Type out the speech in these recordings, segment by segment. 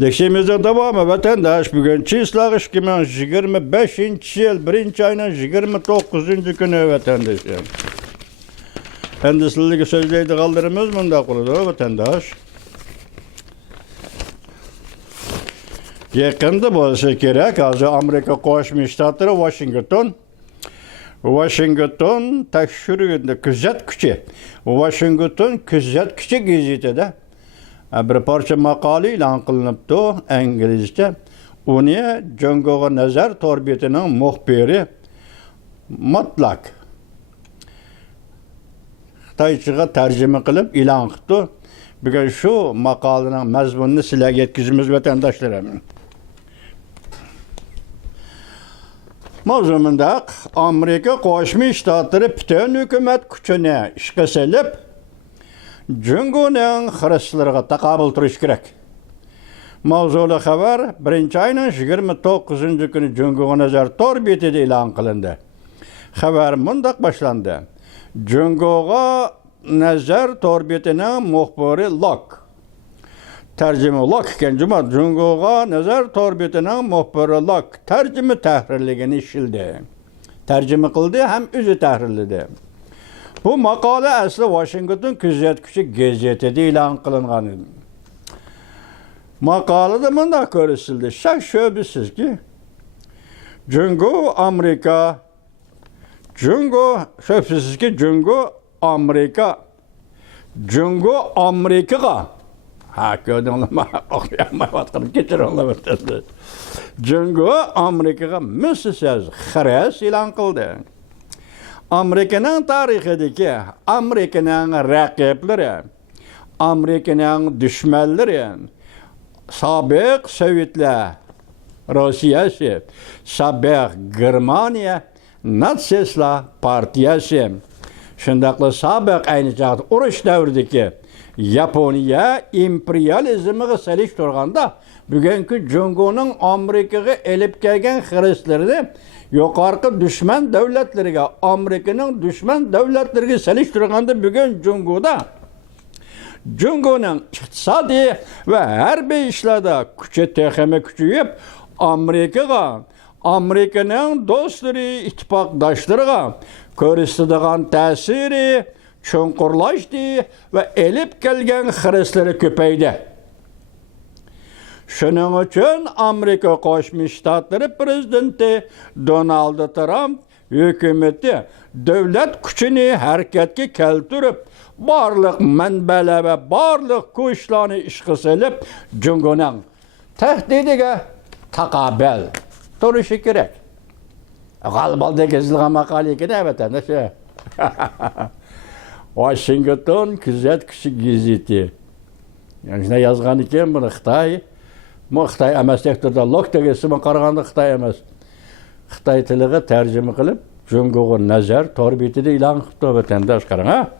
Lekşemizde devamı vatandaş bugün çislak 2025 yıl 1. ayının 29. günü vatandaşım. Endişeli sözleydi kaldırımız bunda kurulu vatandaş. Yakında bolsa gerek azı Amerika Koşmuş Ştatları Washington tekşürüğünde küzet küçü. Washington küzet küçü gazetede bir parça makale ilan kılınıptı İngilizce. Onu Cungo'ya nazar torbiyetinin muhbiri mutlak Xitayçıga tercüme kılıp ilan kıldı. Bugün şu makalenin mezmununu size yetkizimiz vatandaşlara. Mavzumunda Amerika Koşmuş Ştatları bütün hükümet gücüne işe selip Cungo'nun Hristiyanlarga takabül turish kerak. Mavzulu haber 1. ayının 29. günü Cungo'ga nazar torbiyetida e'lon qilindi. Haber mundaq boshlandı. Cungo'ga nazar torbiyetining muhbiri Lok. Tercüme Lok ekan Cuma. Cungo'ga nazar torbiyetining muhbiri Lok tercüme tahrirligini ishildi. Tercüme qildi ham o'zi tahrirladi. Bu makale asli Washington Küzetçi gazetede ilan kılıngan. Makalede bunda görüşüldü. Şak şöbesiz ki Cungo Amerika ha gördün mü? Okuyamadım. Geçir onu. Cungo Amerika'ga müssüz xares ilan kıldı. Amerika'nın tarixideki Amerika'nın rakipleri, Amerika'nın düşmanları, sabık Sovyetler, Rusya'sı, sabık Germaniya, Natsistler partiyası, şundaqla sabık aynı çağda uruş davrideki Yaponiya imperializmiga seliş turganda bugünkü Cungo'nun Amerika'ga elip kelgan xiristlerini yuqorqi düşman davlatlarga Amerika'nın düşman davlatlariga solishtirganda bugun Cungo'nun iqtisodiy va harbiy ishlarda kuchi texmi kuchayib Amerika'nın do'stlari ittifoqdoshlariga ko'rsatadigan ta'siri cho'nqurlashdi va elib kelgan xiristlar ko'paydi. Şunun için Amerika Koşmuş Ştatları Prezidenti Donald Trump hükümeti devlet gücünü hareketke keltirip barlık menbeler ve barlık kuşlarını işe selip Cungo'nun tehdidige takabel duruşu gerek. Galbalda gezilgen makale ki ne vatandaş? Washington Küzetçi gazeti. Yani ne yazgan iken bunu Xitay emas tektorda Lok degesime qaraganda Xitay emas. Xitay tiliga tercüme qilib, Cungo'ga nazar torbiyetida e'lon qildi vatandaş qarang ha.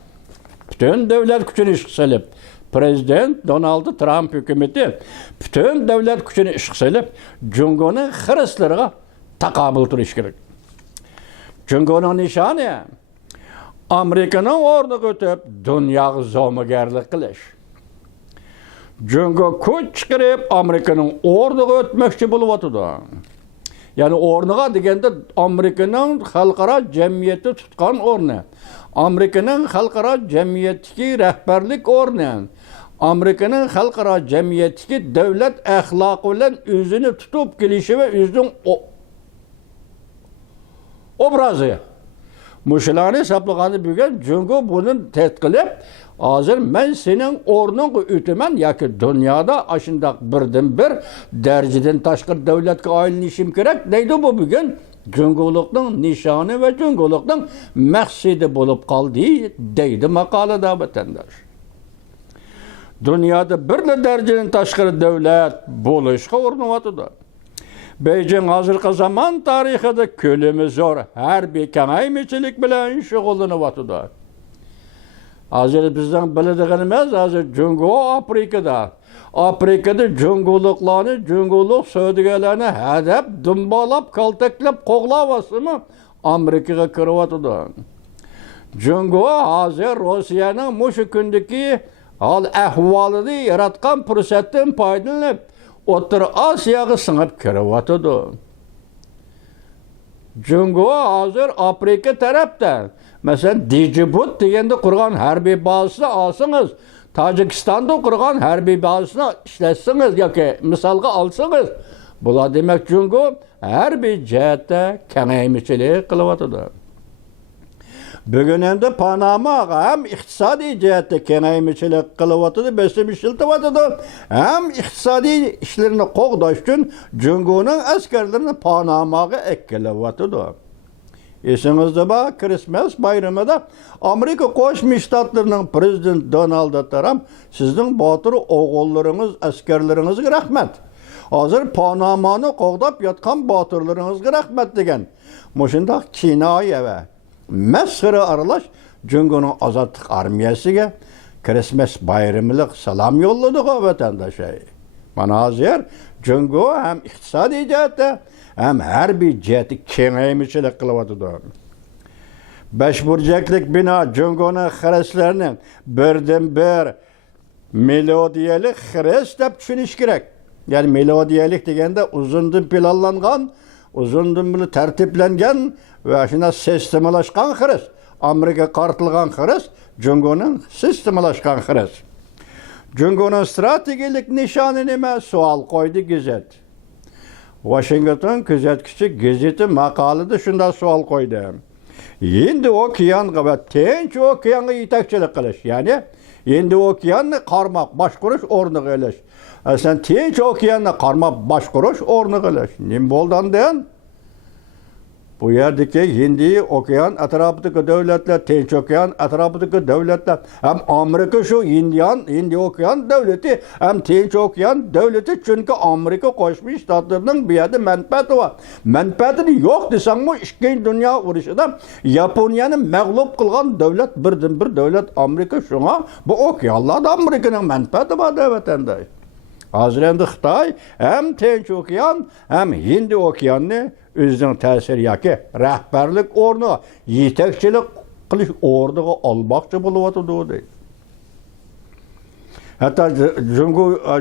Bütün devlet kuchini ishga solib, Prezident Donald Trump hukumati bütün devlet kuchini ishga solib, Cungo'ning xiristlarga taqobil turish kerak. Cungo'ning nishoni Amerika'nın o'rniga o'tib, dunyoga zo'magarlik qilish. Cungo kuch chiqarib Amerika'nın o'rniga o'tmoqchi bo'lyapti. Yani o'rniga deganda Amerika'nın xalqaro jamiyatda tutgan o'rni, Amerika'nın xalqaro jamiyatdagi rahbarlik o'rni, Amerika'nın xalqaro jamiyatdagi davlat axloqi bilan o'zini tutib kelishi va o'zining obrazi. Muşlarını hesaplaganda bugun Cungo bunun tetkilib, hazır men senin o'rningga o'taman yoki dunyoda ashundaq birdan bir darajadan tashqari davlatga aylanishim kerak deydi bu bugun Cungoluqning nishoni va Cungoluqning maqsadi bo'lib qoldi deydi maqolada vatandosh. Dunyoda bir darajadan tashqari davlat bo'lishga urinyapti. Beijing hazırki zaman tarixida ko'lami zo'r harbiy kengaymichilik bilan shug'ullanyapti. Hazır bizden biladiganimiz hazır Cungo Afrikada Cungoluqlarni, Cungoluq savdogarlarni hadab, dumbalab, kaltaklab, qo'g'lavasimi Amerikaga kiryapti. Cungo hazır Rossiyaning mushu kundagi hal ahvolida yaratgan fursatdan foydalanib O'rta Osiyoga singib kiryotidi. Jungo hozir Afrika tarafda, masalan, Djibouti deganda qurgan harbiy bazasini olsangiz, Tojikistonda qurgan harbiy bazasini ishlatsangiz yoki misolga olsangiz, bular demak Jungo harbiy jihatda kengaymichilik qilyotidi. Bugun endi Panamaga ham iqtisodiy jihatda kengaymichilik qilyotidi, besim ishlatyotidi, ham iqtisodiy ishlarni qo'g'dash uchun Jungoning askarlarini Panamaga ekkilyotidi. Esingizda bor, Christmas bayramida Amerika Qo'shma Shtatlarining prezidenti Donald Trump sizning botir o'g'illaringiz, askarlaringizga rahmat. Hozir Panamani qo'g'dab yotgan botirlaringizga rahmat degan. Mushundaq kinoya va masxara aralash Jungoning ozodlik armiyasiga Christmas bayramilik salom yo'lladi vatandoshlar. Mana hozir Jungo ham iqtisodiy jihatda ham harbiy jihatda kengaymichilik qilyotidi. Besh burjaklik bino Jungoning xiraslarini birdan-bir melodiyalik xiras deb tushunish kerak. Yani melodiyalik deganda uzundan planlangan, uzundan bilan tartiblangan va shuna sistemalashgan xiras. Amerika qartilgan xiras, Jungoning sistemalashgan xiras. Jungoning strategik nishoni nima? Savol qo'ydi gazet. Washington kuzatuvchi gazeti maqolada shunday savol qo'ydi. Endi okeanga va Tinch okeanga yetakchilik qilish, ya'ni endi okeanni qarmoq boshqarish o'rniga elish. Sen Tinch okeanni qarmoq boshqarish o'rniga elish. Nima bo'ldi endi? Bu yerdeki Hindi okean atrofidagi davlatlar, Tinch okean atrofidagi davlatlar, ham Amerika shu Hindi okean davlati, ham Tinch okean davlati, chunki Amerika Qo'shma Shtatlarining bu yerda manfaati bor. Manfaatini yo'q desangmi, Ikkinchi dunyo urushida Yaponiyani mag'lub qilgan davlat birdan-bir davlat Amerika, shunga bu okeanlarda Amerikaning manfaati bor vatandosh. Hozir endi Xitoy ham Tinch okean, ham Hindi okeanni o'zining ta'sir yoki rahbarlik o'rni, yetakchilik qilish o'rniga olmoqchi bo'lyotdi deydi. Hatto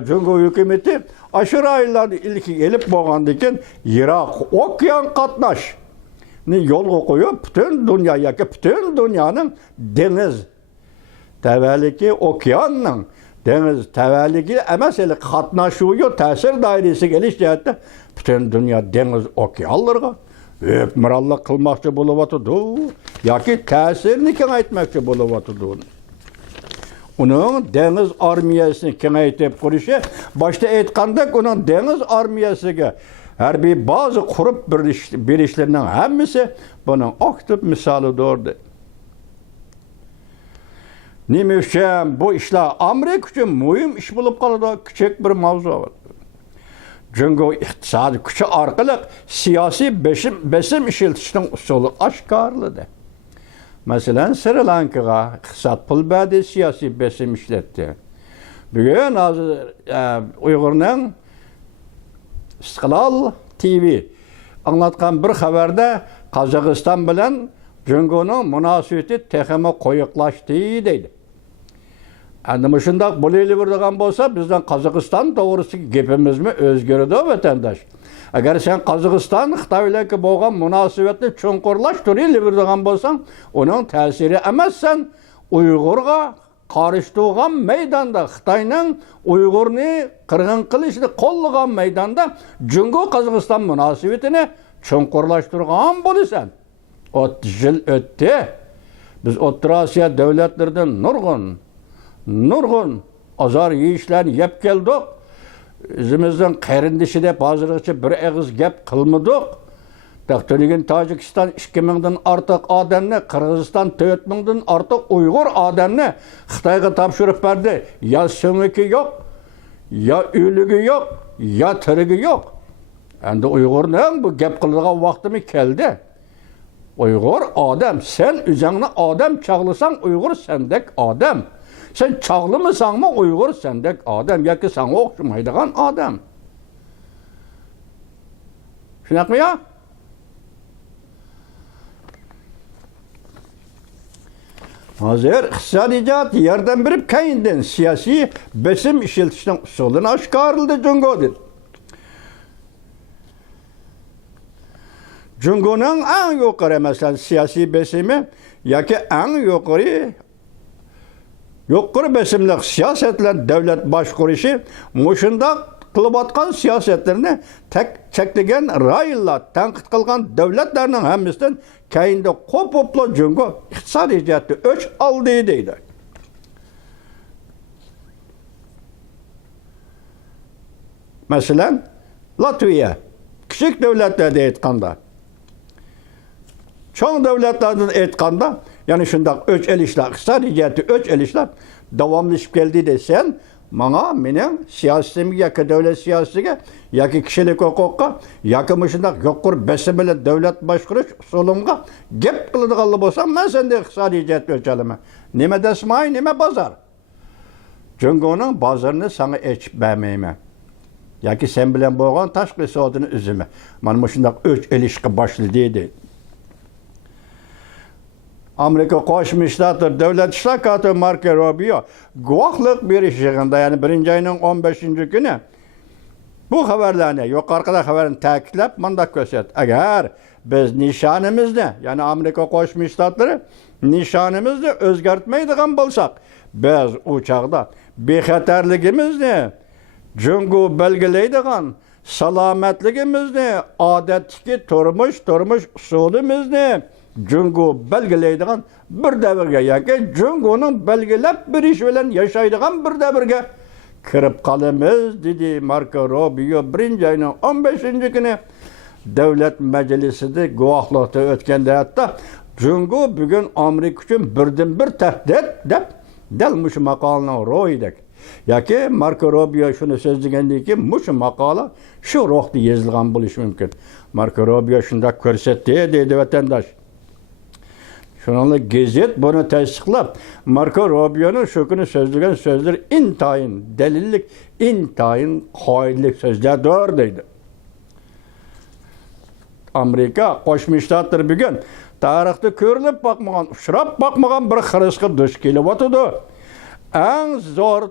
Jungo hukumati ashuraylarni ilki elib bo'lgandan keyin Iroq okean qatnashni yo'lga qo'yib, butun dunyo yoki butun dunyoning dengiz tavalligi okeanning dengiz tavalligi emas, qatnashuvi ta'sir doirasiga kelish jihatda butun dunyo dengiz okeanlarga hukmronlik qilmoqchi bo'lyotdi yoki ta'sirini kengaytmoqchi bo'lyotdi. Uning dengiz armiyasini kengaytirib qurishi, boshda aytgandek, uning dengiz armiyasiga harbiy baza qurib berishlarining hammasi buning aktiv misolidir. Nima uchun bu ishlar Amerika uchun muhim ish bo'lib qoladi, kichik bir mavzu. Jungo iqtisodiy kuchi orqali siyosiy besim ishlatishning usuli oshkorladi. Masalan, Sri Lankaga iqtisod pul berdi, siyosiy besim ishlatdi. Bugun hozir Uyg'urning Istiqlol TV anlatgan bir xabarda Qozog'iston bilan Jungoning munosabati texmi qo'yiqlashdi deydi. Endi shundoq bo'laveradigan bo'lsa, bizdan Qozog'iston to'g'risida gapimizmi o'zgaradi vatandosh. Agar sen Qozog'iston Xitoylarga bo'lgan munosabatni chunqurlashtiradigan bo'lsang, uning ta'siri emas, sen Uyg'urga qarishtirgan maydonda, Xitoyning Uyg'urni qirg'in qilishni qo'llagan maydonda Jungo Qozog'iston munosabatini chunqurlashtirgan bo'lasan. 30 yil o'tdi. Biz O'rta Osiyo davlatlaridan nurg'un azor yeyishlarni yeb keldik. O'zimizdan qarindishi deb hozirgacha bir og'iz gap qilmadik. Taqtonigan Tojikiston 2000 dan ortiq odamni, Qirg'iziston 4000 dan ortiq Uyg'ur odamni Xitoyga topshirib berdi. Ya so'ngiki yo'q, ya o'ligi yo'q, ya tirigi yo'q. Endi Uyg'urning bu gap qiladigan vaqtimi keldi. Uyg'ur odam, sen o'zingni odam chaqlasang, Uyg'ur sendek odam. Sen çağlamasanmı Uyg'ur sendek odam yoki sana o'xshamaydigan odam. Shunaqmi ya? Hozir iqtisodiy jihat yordam berib, keyindan siyosiy besim ishlatishning usulini oshkorildi Jungo dedi. Cumhur'un en yukarı mesela siyasi besimi ya ki en yukarı besimlik siyasetler devlet başkuruşu muşunda kılıp atkan siyasetlerini tek çekligen rayla tenkit kılgan devletlerinin hemisinden kayında kopupla Cumhur iktisadi cihette öç aldığı deydi. Mesela Latvia küçük devletlerde etkanda çoğu devletlerden etkanda yani şunda öç elişler, iktisadi cihette öç elişler devamlaşıp geldi desen bana benim siyasetime yakı devlet siyasetine yakı kişilik hukuka yakı mışında yokur besimeli devlet başkuruş usulumga gep kılıdıqalı bolsam ben sende iktisadi cihette ölçelime. Nime desmay, nime pazar. Çünkü onun pazarını sana eçip vermeyime. Ya ki sen bilen boğan taşqı soğudunu üzüme. Mana şundaq öç elişki başlı deydi. Amerika Qo'shma Shtatlar Davlat ishlar katibi Marco Rubio guvohlik berish yig'inida, ya'ni 1-oyning 15-kuni bu xabarlarni, yuqorqida xabarni ta'kidlab, mundaq ko'rsatdi. Agar biz nishonimizni, ya'ni Amerika Qo'shma Shtatlari nishonimizni o'zgartmaydigan bo'lsak, biz u chaqda bexatarligimizni, Cumhur belgilaydigan salomatligimizni, odatdagi turmush usulimizni Cumhur belgilaydigan bir davrga yoki Cumhurning belgilab berish bilan yashaydigan bir davrga kirib qolamiz dedi Marco Rubio 1-oyning 15-kuni davlat majlisida guvohlikda o'tganda hatto Cumhur bugun Amerika uchun birdan-bir tahdid deb dal mushu maqolaning ro'yidak. Yoki Marco Rubio shuni so'zlagandan keyin mushu maqola shu ruhda yozilgan bo'lishi mumkin. Marco Rubio shunday ko'rsatdi dedi vatandosh. Şununla Gazet bunu tasdiqlab, Marco Rubio'nun şu kuni so'zlagan so'zlar intayin delillik, intayin qoidlik so'zlardir deydi. Amerika Qo'shma Shtatlar bugun tarixda ko'rilib boqmagan, uchrab boqmagan bir xirasga duch kelyapti. Eng zo'r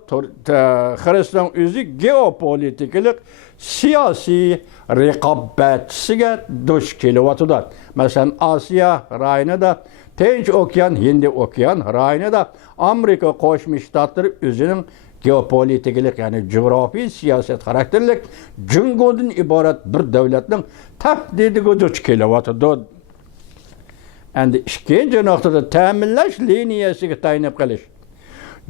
xirasdan o'zi geopolitikalik siyosiy raqobatchisiga duch kelyapti. Masalan, Osiyo rayonida Tinch okean, Hind okean rayonida Amerika Qo'shma Shtatlari o'zining geopolitikalik, ya'ni jug'rofiy siyosat xarakterlik Cumhurdan iborat bir davlatning tahdidiga duch kelyapti. Endi ikkinchi nuqtada ta'minlash liniyasiga tayinib qilish.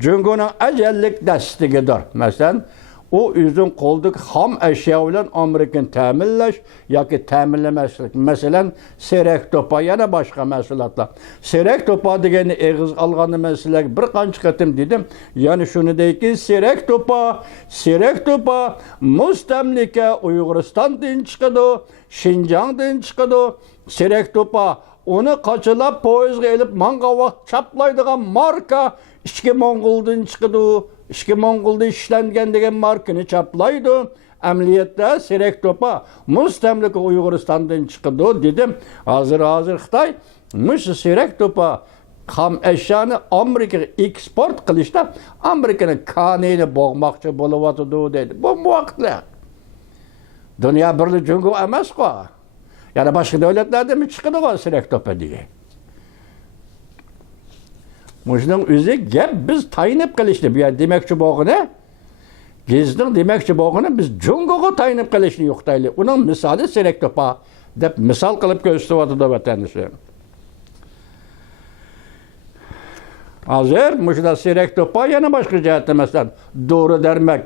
Cumhurning ajallik dastigidir. Masalan, o o'zining qo'ldagi ham ashyo bilan Amerikani ta'minlash yoki ta'minlamaslik. Masalan, serak to'pa yana boshqa masalalar. Serak to'pa degani eg'iz olgani masalaga bir qancha qatim dedim. Ya'ni shuni deyki, serak to'pa mustamlika Uyg'uristondan chiqadi, Xinjiangdan chiqadi. Serak to'pa uni qochilab poyezdga elib manga vaqt chaplaydigan marka ishki Mo'ng'uldan chiqadi. İşki Moğol'da işlengen degan markini çaplaydı. Amaliyotda serak to'pa mustamlika Uyg'uristondan chiqdi dedim. Hozir Xitoy mush serak to'pa ham ashyoni Amerikaga eksport qilishda Amerikaning qonini bo'g'moqchi bo'lyapti dedi. Bu vaqtda dunyo birli Cumhur emas-ku. Yana boshqa davlatlarda mi chiqadi serak to'pa degan. Muşunun özü gap biz tayinib qilishni, bu yer demakchi bo'g'ini, Gezning demakchi bo'g'ini biz Cumhurga tayinib qilishni yo'qtaylik. Uning misoli serak to'pa deb misol qilib ko'rsatyapti vatandoshlar. Hozir mushunda serak to'pa yana boshqa jihatda masalan dori darmak,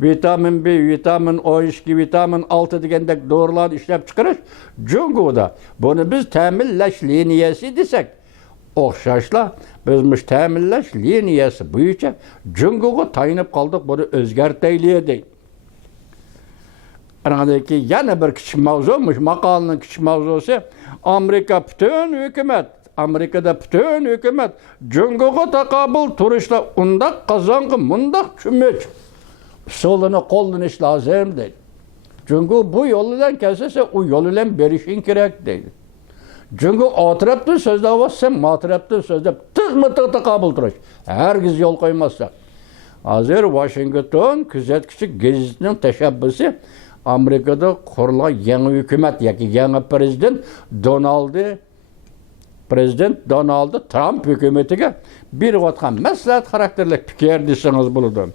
vitamin B, vitamin O2, vitamin 6 degandek dorilarni ishlab chiqarish Cumhurda. Buni biz ta'minlash liniyasi desak, o'xshashla biz ta'minlash liniyasi bo'yicha Cumhurga tayinib qoldik, buni o'zgartaylik deydi. Anadaki yana bir kichik mavzu, maqolaning kichik mavzusi Amerikada butun hukumat Cumhurga taqobil turishda undaq qozonqi mundaq chumoch usulini qo'llanish lozim deydi. Cumhur bu yo'l bilan kelsa, u yo'l bilan berishing kerak deydi. Cumhur o'tiribdi so'zlab, sen o'tiribdi so'zlab, tizmida taqobil turish. Hargiz yo'l qo'ymasdan. Hozir Washington kuzatuvchi gazetining tashabbusi Amerikada qurilgan yangi hukumat yoki yangi prezident Donald Trump hukumatiga berayotgan maslahat xarakterli fikr desangiz bo'ladi.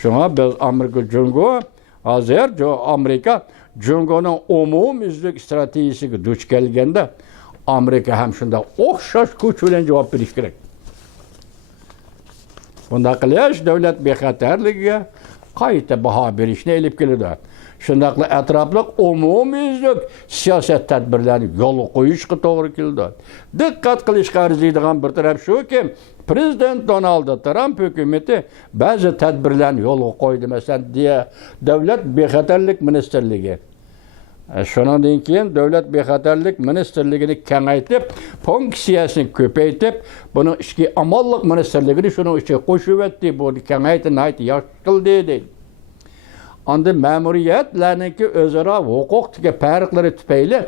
Shunga biz Amerika Jungoning umumyuzlik strategiyasiga duch kelganda Amerika ham shunda o'xshash kuch bilan javob berish kerak. Bunda qilish davlat bexatarligiga qayta baho berishni elib keladi. Shundaqla atrofliq umumyuzlik siyosat tadbirlarini yo'lga qo'yishga to'g'ri keldi. Diqqat qilishga arziydigan bir taraf shuki, Prezident Donald Trump hukumati ba'zi tadbirlarni yo'lga qo'ydi. Masalan, davlat bexatarlik ministerligi. Shundan keyin davlat bexatarlik ministerligini kengaytib, funksiyasini ko'paytib, buni ichki amonlik ministerligini shuning ichiga qo'shib etdi. Bu kengaytirib yaxshi qildi deydi. Anda ma'muriyatlarningki o'zaro huquqdagi farqlari tufayli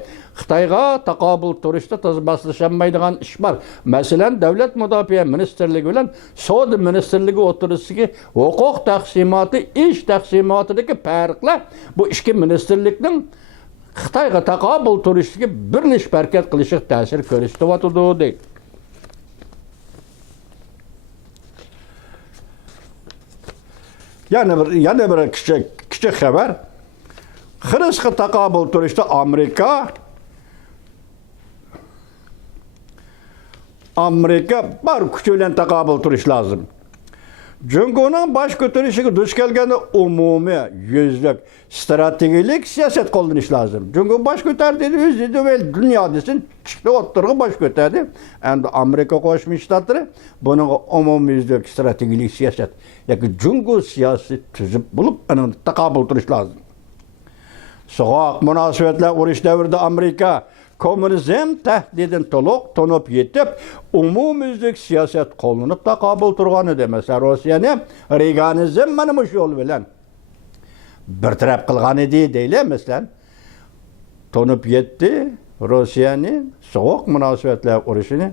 Xitoyga taqobil turishda tozbaslashamaydigan ish bor. Masalan, davlat mudofaa ministerligi bilan savdo ministerligi o'rtasidagi huquq taqsimoti, ish taqsimotidagi farqlar bu ikki ministerlikning Xitoyga taqobil turishiga birlish harakat qilishi ta'sir ko'rsatyapti deydi. Yana bir kichik xabar. Xitoyga taqobil turishda Amerika bar kuchi bilan taqobil turish lozim. Jungoning bosh ko'tarishiga duch kelganda umumiy yuzlik strategik siyosat qo'llanish lozim. Jungo bosh ko'tardi, o'zi dunyodasin chiqdi o'tirg'i bosh ko'tardi. Endi Amerika Qo'shma Shtatlari buning umumiy yuzlik strategik siyosat yoki Jungo siyosiy tuzib bo'lib, uni taqobil turish lozim. So'q munosabatlar urush davrida Amerika kommunizm tahdidini to'liq to'nib yetib, umumyuzlik siyosat qo'llanib taqobil turgan edi. Masalan, Rossiyani Reaganizm mana shu yo'l bilan bir taraf qilgan edi deylar. Masalan, to'nib yetdi Rossiyani so'q munosabatlar urushini.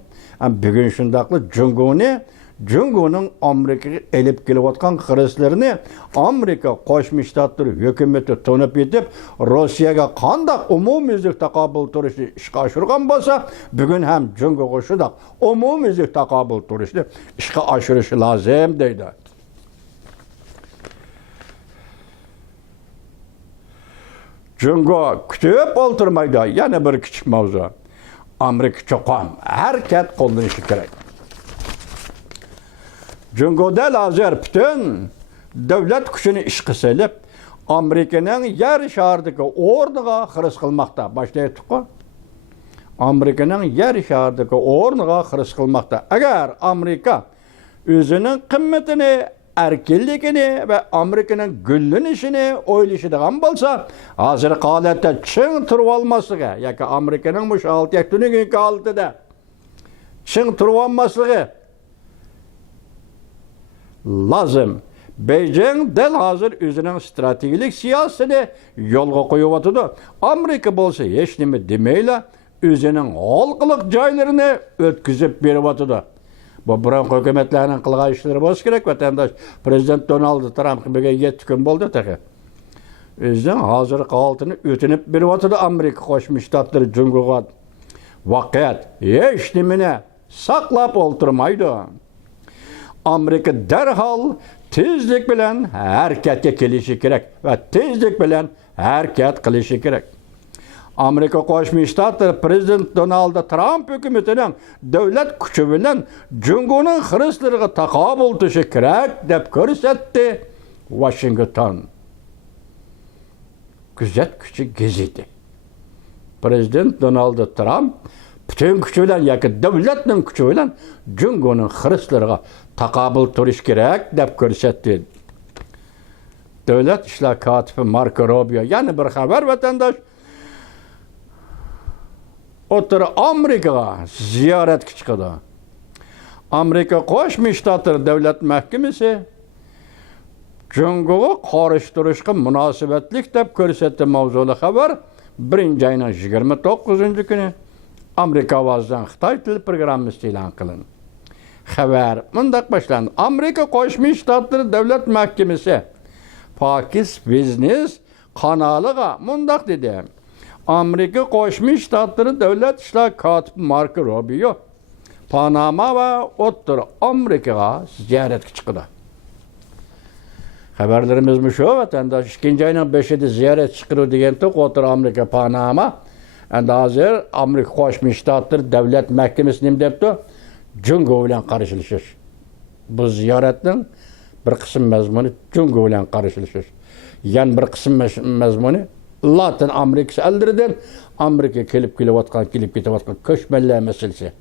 Bugun shundaqli Jungoning Amerikaga elib kelayotgan xiristlarini Amerika Qo'shma Shtatlari hukumati to'nib yetib, Rossiyaga qanday umumyuzlik taqobil turishni ishga oshirgan bo'lsa, bugun ham Jungoga shunday umumyuzlik taqobil turishni ishga oshirishi lozim deydi. Jungo kutib o'ltirmaydi. Yana bir kichik mavzu. Amerika cho'qon harakat qo'llanishi kerak. Jungoda hozir butun davlat kuchini ishga solib, Amerikaning yer sharidagi o'rniga xiris qilmoqda. Boshda aytdik-ku. Amerikaning yer sharidagi o'rniga xiris qilmoqda. Agar Amerika o'zining qimmatini, erkinligini va Amerikaning gullanishini o'ylashadigan bo'lsa, hozirgi holatda ching turib olmasligi yoki Amerikaning bu 6 kunlik holatida ching turib olmasligi lazım. Beijing del hazır özünün stratejik siyasətini yolga qoyuvatıdı. Amerika bolsa hech nima demeyle özünün halqılıq joylarini ötküzüp berivatıdı. Bu buran hökumətlərinin qılğan işləri bolsa kerak. Vatandaş Prezident Donald Trump biga 7 kun bo'ldi taqa. Özünün hazır holatini ötünüp berivatıdı Amerika Qo'shma Shtatlari Jungoga. Vaqt hech nimani saqlab o'ltirmaydi. Amerika derhal tezlik bilan harakatga kelishi kerak va tezlik bilan harakat qilishi kerak. Amerika Qo'shma Shtatlari Prezident Donald Trump hukumatining davlat kuchi bilan Jungoning xiristlarga taqobil turishi kerak deb ko'rsatdi Washington. Kuzatuvchi gazeta. Prezident Donald Trump bütün kuchi bilan yoki davlatning kuchi bilan Jungoning xiristlarga taqobil turish kerak deb ko'rsatdi. Davlat ishlar kotibi Marco Rubio yana bir xabar vatandosh o'tira Amerikaga ziyoratga chiqadi. Amerika Qo'shma Shtatlari davlat mahkamasi Jungoga qarshi turishga munosabatlik deb ko'rsatdi mavzuli xabar 1-oyning 29-kuni Amerika ovozdan Xitoy til programmasi e'lon qilindi. Xabar mundaq boshlandi. Amerika Qo'shma Shtatlari davlat mahkamasi Fox Business kanalıga mundaq dedi. Amerika Qo'shma Shtatlari davlat ishlar kotibi Marko Rubio Panama va O'rta Amerikaga ziyoratga chiqdi. Xabarlarimiz shu, vatandosh 2-oyning 5-ida ziyorat chiqirdi deganda O'rta Amerika Panama. Endi hozir Amerika Qo'shma Shtatlari davlat mahkamasi nima debdi? Jungo bilan qarshilashish. Bu ziyoratning bir qism mazmuni Jungo bilan qarshilashish. Yan bir qism mazmuni Latin Amerikasi aldiridan Amerika kelib ketayotgan ko'chmanlar masalasi.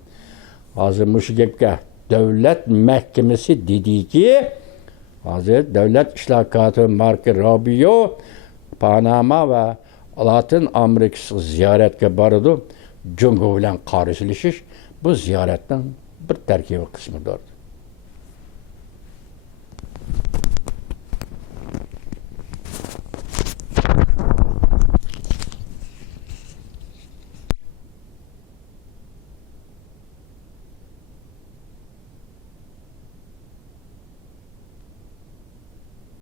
Hozir mushu gapga davlat mahkamasi dediki, hozir davlat ishlar kotibi Marko Rubio Panama va Latin Amerikasi ziyoratga bordi. Jungo bilan qarshilashish bu ziyoratning bir tarkibiy qismidir.